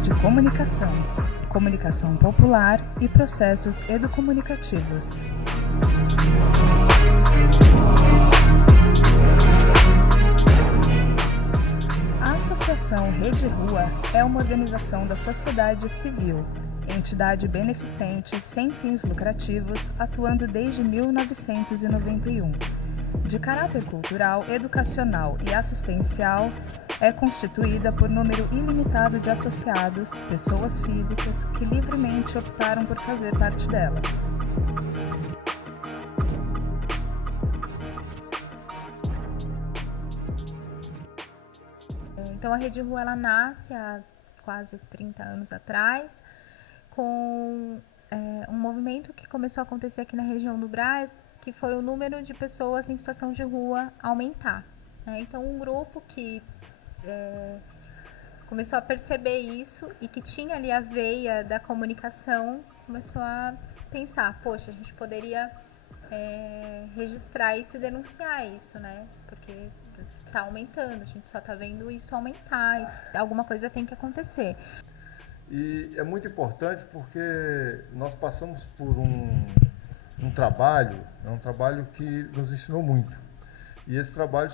de comunicação, comunicação popular e processos educomunicativos. A Associação Rede Rua é uma organização da sociedade civil, entidade beneficente sem fins lucrativos, atuando desde 1991. De caráter cultural, educacional e assistencial, é constituída por número ilimitado de associados, pessoas físicas que livremente optaram por fazer parte dela. Então, a Rede Rua ela nasce há quase 30 anos atrás, com um movimento que começou a acontecer aqui na região do Brás, que foi o número de pessoas em situação de rua aumentar. Né? Então, um grupo que começou a perceber isso e que tinha ali a veia da comunicação, começou a pensar, poxa, a gente poderia registrar isso e denunciar isso, né? Porque está aumentando, a gente só está vendo isso aumentar, e alguma coisa tem que acontecer. E é muito importante porque nós passamos por um trabalho que nos ensinou muito. E esse trabalho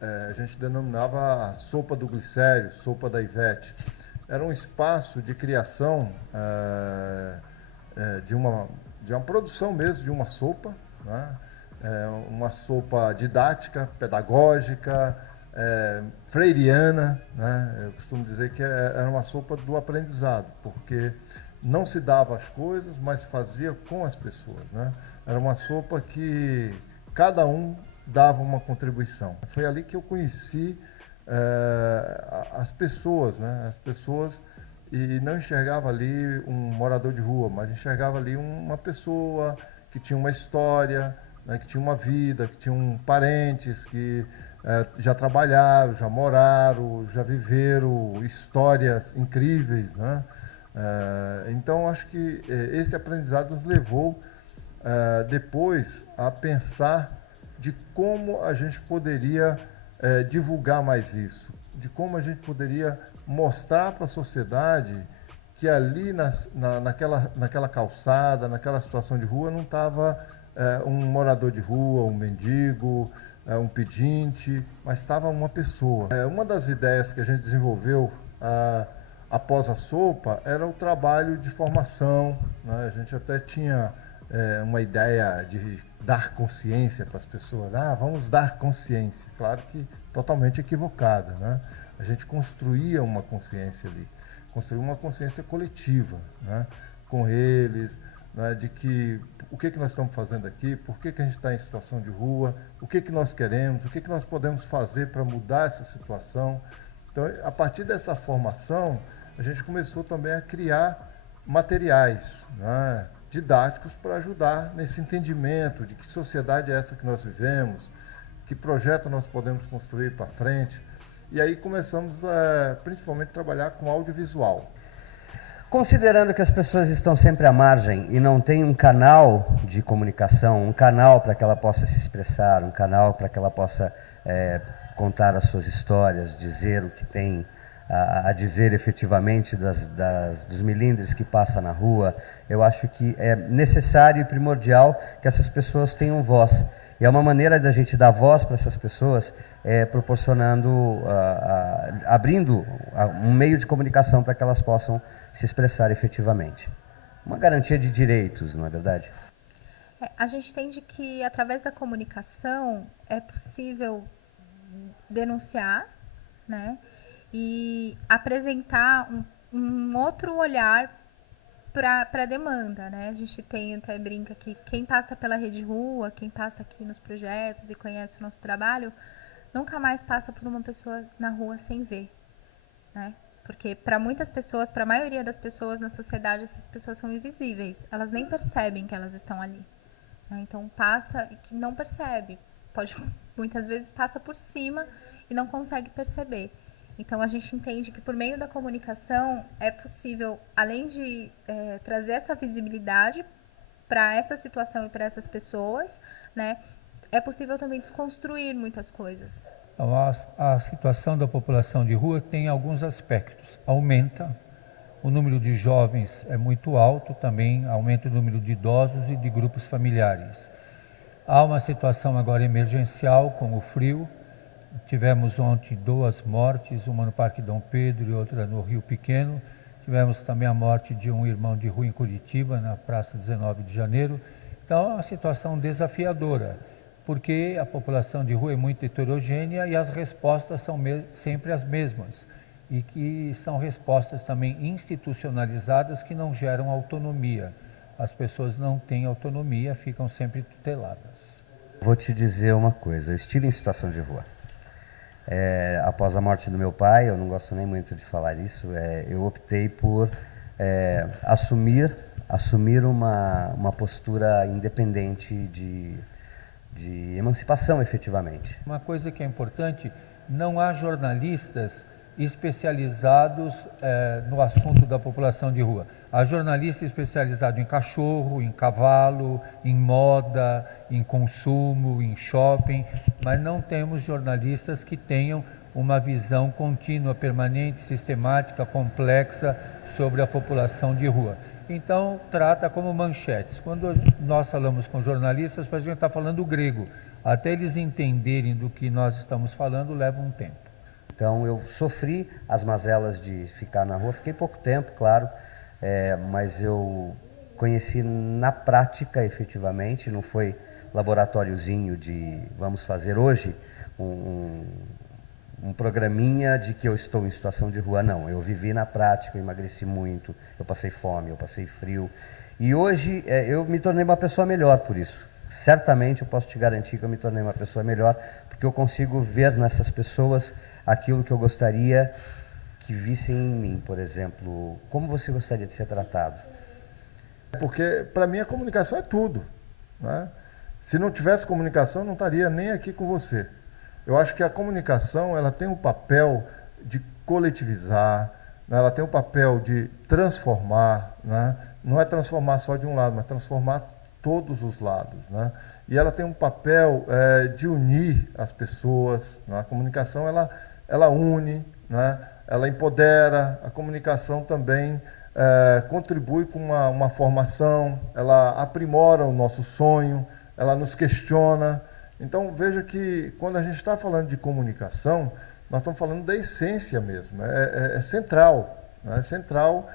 a gente denominava sopa do glicério, sopa da Ivete. Era um espaço de criação de uma produção mesmo de uma sopa, né? Uma sopa didática, pedagógica, freiriana, né? Eu costumo dizer que era uma sopa do aprendizado, porque não se dava as coisas, mas se fazia com as pessoas, né? Era uma sopa que cada um dava uma contribuição. Foi ali que eu conheci as pessoas, né? As pessoas, e não enxergava ali um morador de rua, mas enxergava ali uma pessoa que tinha uma história, né? Que tinha uma vida, que tinham parentes que já trabalharam, já moraram, já viveram histórias incríveis, né? Então, acho que esse aprendizado nos levou depois a pensar de como a gente poderia divulgar mais isso, de como a gente poderia mostrar para a sociedade que ali naquela calçada, naquela situação de rua, não estava um morador de rua, um mendigo, um pedinte, mas estava uma pessoa. Uma das ideias que a gente desenvolveu após a sopa era o trabalho de formação, né? A gente até tinha uma ideia de dar consciência para as pessoas. Vamos dar consciência. Claro que totalmente equivocada, né? A gente construía uma consciência ali, construía uma consciência coletiva, né? Com eles, né? De que o que nós estamos fazendo aqui, por que a gente está em situação de rua, o que nós queremos, o que nós podemos fazer para mudar essa situação. Então, a partir dessa formação, a gente começou também a criar materiais, né? Didáticos para ajudar nesse entendimento de que sociedade é essa que nós vivemos, que projeto nós podemos construir para frente. E aí começamos principalmente a trabalhar com audiovisual. Considerando que as pessoas estão sempre à margem e não tem um canal de comunicação, um canal para que ela possa se expressar, um canal para que ela possa contar as suas histórias, dizer o que tem a dizer efetivamente dos melindres que passa na rua, eu acho que é necessário e primordial que essas pessoas tenham voz. E é uma maneira da gente dar voz para essas pessoas proporcionando, abrindo um meio de comunicação para que elas possam se expressar efetivamente. Uma garantia de direitos, não é verdade? A gente entende que, através da comunicação, é possível denunciar, né? E apresentar um outro olhar para a demanda, né? A gente até brinca que quem passa pela Rede Rua, quem passa aqui nos projetos e conhece o nosso trabalho, nunca mais passa por uma pessoa na rua sem ver, né? Porque para muitas pessoas, para a maioria das pessoas na sociedade, essas pessoas são invisíveis, elas nem percebem que elas estão ali, né? Então passa e que não percebe, muitas vezes passa por cima e não consegue perceber. Então, a gente entende que, por meio da comunicação, é possível, além de trazer essa visibilidade para essa situação e para essas pessoas, né, é possível também desconstruir muitas coisas. Então, a situação da população de rua tem alguns aspectos. Aumenta, o número de jovens é muito alto, também aumenta o número de idosos e de grupos familiares. Há uma situação agora emergencial com o frio. Tivemos ontem 2 mortes, uma no Parque Dom Pedro e outra no Rio Pequeno. Tivemos também a morte de um irmão de rua em Curitiba, na Praça 19 de Janeiro. Então, é uma situação desafiadora, porque a população de rua é muito heterogênea e as respostas são sempre as mesmas, e que são respostas também institucionalizadas que não geram autonomia. As pessoas não têm autonomia, ficam sempre tuteladas. Vou te dizer uma coisa, eu estive em situação de rua. Após a morte do meu pai, eu não gosto nem muito de falar isso, eu optei por assumir uma postura independente de emancipação, efetivamente. Uma coisa que é importante, não há jornalistas especializados no assunto da população de rua. Há jornalista especializado em cachorro, em cavalo, em moda, em consumo, em shopping, mas não temos jornalistas que tenham uma visão contínua, permanente, sistemática, complexa sobre a população de rua. Então, trata como manchetes. Quando nós falamos com jornalistas, a gente está falando grego. Até eles entenderem do que nós estamos falando, leva um tempo. Então, eu sofri as mazelas de ficar na rua. Fiquei pouco tempo, claro, mas eu conheci na prática, efetivamente. Não foi laboratóriozinho de vamos fazer hoje um programinha de que eu estou em situação de rua, não. Eu vivi na prática, eu emagreci muito, eu passei fome, eu passei frio. E hoje eu me tornei uma pessoa melhor por isso. Certamente eu posso te garantir que eu me tornei uma pessoa melhor, porque eu consigo ver nessas pessoas aquilo que eu gostaria que vissem em mim, por exemplo. Como você gostaria de ser tratado? Porque para mim a comunicação é tudo, né? Se não tivesse comunicação, não estaria nem aqui com você. Eu acho que a comunicação ela tem o papel de coletivizar, né? Ela tem o papel de transformar, né? Não é transformar só de um lado, mas transformar todos os lados, né? E ela tem um papel de unir as pessoas, né? A comunicação ela une, né? Ela empodera, a comunicação também contribui com uma formação, ela aprimora o nosso sonho, ela nos questiona. Então, veja que quando a gente está falando de comunicação, nós estamos falando da essência mesmo, é central, né? É central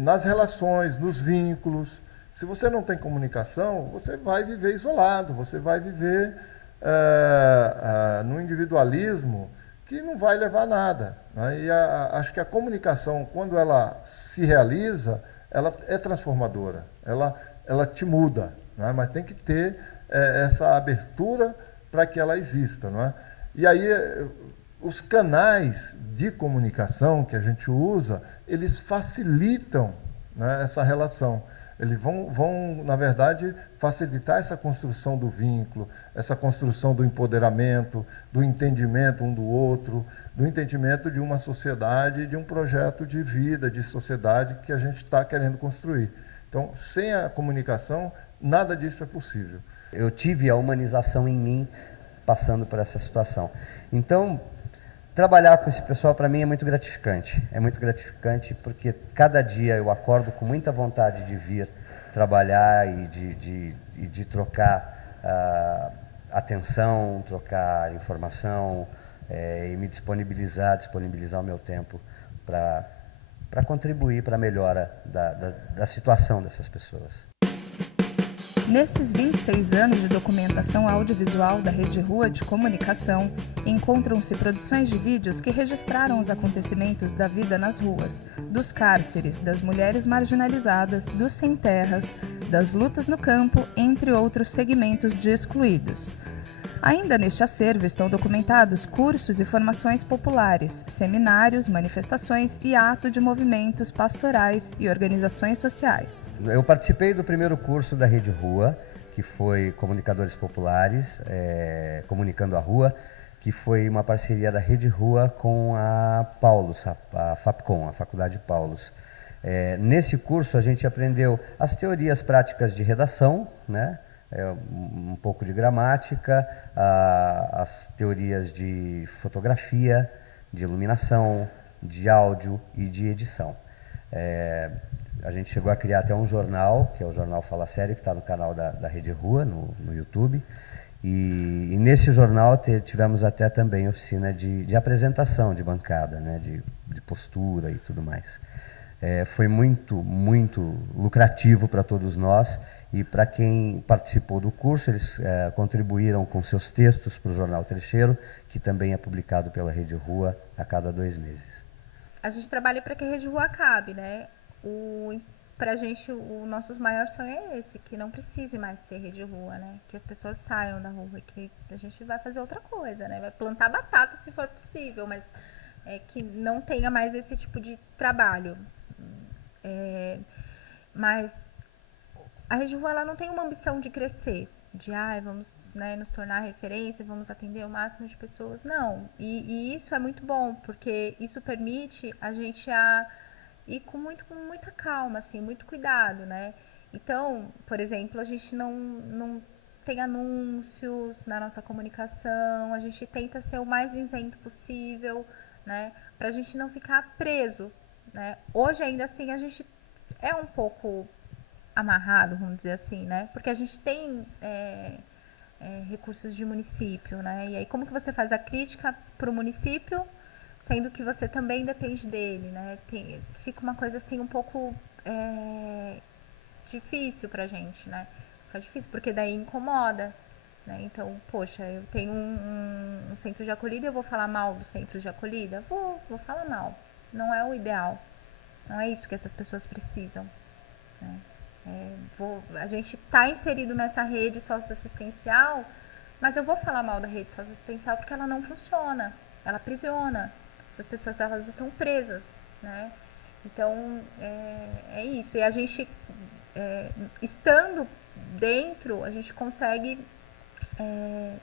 nas relações, nos vínculos. Se você não tem comunicação, você vai viver isolado, você vai viver no individualismo que não vai levar a nada, né? E acho que a comunicação, quando ela se realiza, ela é transformadora, ela te muda, né? Mas tem que ter essa abertura para que ela exista, não é? E aí os canais de comunicação que a gente usa, eles facilitam, né, essa relação. Eles vão, na verdade, facilitar essa construção do vínculo, essa construção do empoderamento, do entendimento um do outro, do entendimento de uma sociedade, de um projeto de vida, de sociedade que a gente está querendo construir. Então, sem a comunicação, nada disso é possível. Eu tive a humanização em mim passando por essa situação. Então, trabalhar com esse pessoal para mim é muito gratificante. É muito gratificante porque cada dia eu acordo com muita vontade de vir trabalhar e de trocar atenção, trocar informação e me disponibilizar o meu tempo para contribuir para a melhora da situação dessas pessoas. Nesses 26 anos de documentação audiovisual da Rede Rua de Comunicação, encontram-se produções de vídeos que registraram os acontecimentos da vida nas ruas, dos cárceres, das mulheres marginalizadas, dos sem-terras, das lutas no campo, entre outros segmentos de excluídos. Ainda neste acervo estão documentados cursos e formações populares, seminários, manifestações e ato de movimentos pastorais e organizações sociais. Eu participei do primeiro curso da Rede Rua, que foi Comunicadores Populares, Comunicando a Rua, que foi uma parceria da Rede Rua com a Paulus, a FAPCOM, a Faculdade Paulus. Nesse curso a gente aprendeu as teorias práticas de redação, né? um pouco de gramática, as teorias de fotografia, de iluminação, de áudio e de edição. A gente chegou a criar até um jornal, que é o Jornal Fala Sério, que está no canal da Rede Rua, no YouTube. E nesse jornal tivemos até também oficina de apresentação de bancada, né, de postura e tudo mais. Foi muito, muito lucrativo para todos nós e para quem participou do curso, eles contribuíram com seus textos para o Jornal Trecheiro, que também é publicado pela Rede Rua a cada 2 meses. A gente trabalha para que a Rede Rua acabe, né? Pra gente, o nosso maior sonho é esse, que não precise mais ter Rede Rua, né? Que as pessoas saiam da rua, que a gente vai fazer outra coisa, né? Vai plantar batata se for possível, mas que não tenha mais esse tipo de trabalho. Mas a Rede Rua, ela não tem uma ambição de crescer, de vamos, né, nos tornar referência, vamos atender o máximo de pessoas. Não, e isso é muito bom, porque isso permite a gente ir com muita calma, assim, muito cuidado, né? Então, por exemplo, a gente não tem anúncios na nossa comunicação, a gente tenta ser o mais isento possível, né? Pra gente não ficar preso, né? Hoje, ainda assim, a gente é um pouco amarrado, vamos dizer assim, né? Porque a gente tem recursos de município, né? E aí, como que você faz a crítica para o município, sendo que você também depende dele, né? Fica uma coisa assim um pouco difícil pra gente, né? Fica difícil, porque daí incomoda, né? Então, poxa, eu tenho um centro de acolhida, eu vou falar mal do centro de acolhida? Vou falar mal. Não é o ideal. Não é isso que essas pessoas precisam, né? A gente está inserido nessa rede socioassistencial, mas eu vou falar mal da rede socioassistencial porque ela não funciona, ela aprisiona. As pessoas, elas estão presas, né? Então, é isso. E a gente, estando dentro, a gente consegue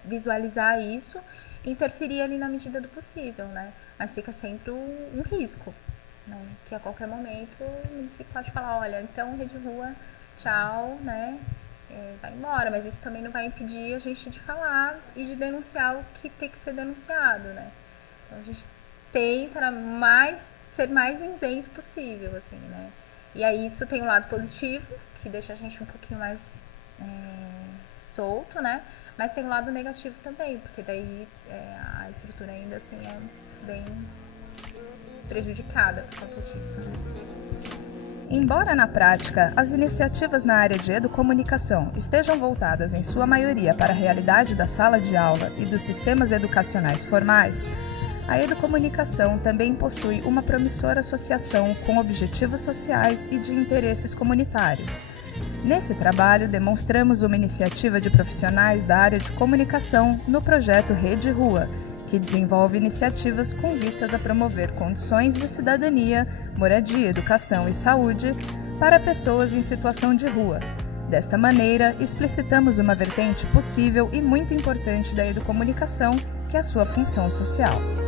visualizar isso e interferir ali na medida do possível, né? Mas fica sempre um risco, né? Que a qualquer momento o município pode falar, olha, então Rede Rua, tchau, né? Vai embora, mas isso também não vai impedir a gente de falar e de denunciar o que tem que ser denunciado, né? Então a gente tenta ser mais isento possível, assim, né? E aí isso tem um lado positivo, que deixa a gente um pouquinho mais solto, né? Mas tem um lado negativo também, porque daí a estrutura ainda assim é bem prejudicada por conta disso, né? Embora na prática as iniciativas na área de educomunicação estejam voltadas em sua maioria para a realidade da sala de aula e dos sistemas educacionais formais, a educomunicação também possui uma promissora associação com objetivos sociais e de interesses comunitários. Nesse trabalho, demonstramos uma iniciativa de profissionais da área de comunicação no projeto Rede Rua, que desenvolve iniciativas com vistas a promover condições de cidadania, moradia, educação e saúde para pessoas em situação de rua. Desta maneira, explicitamos uma vertente possível e muito importante da educomunicação, que é a sua função social.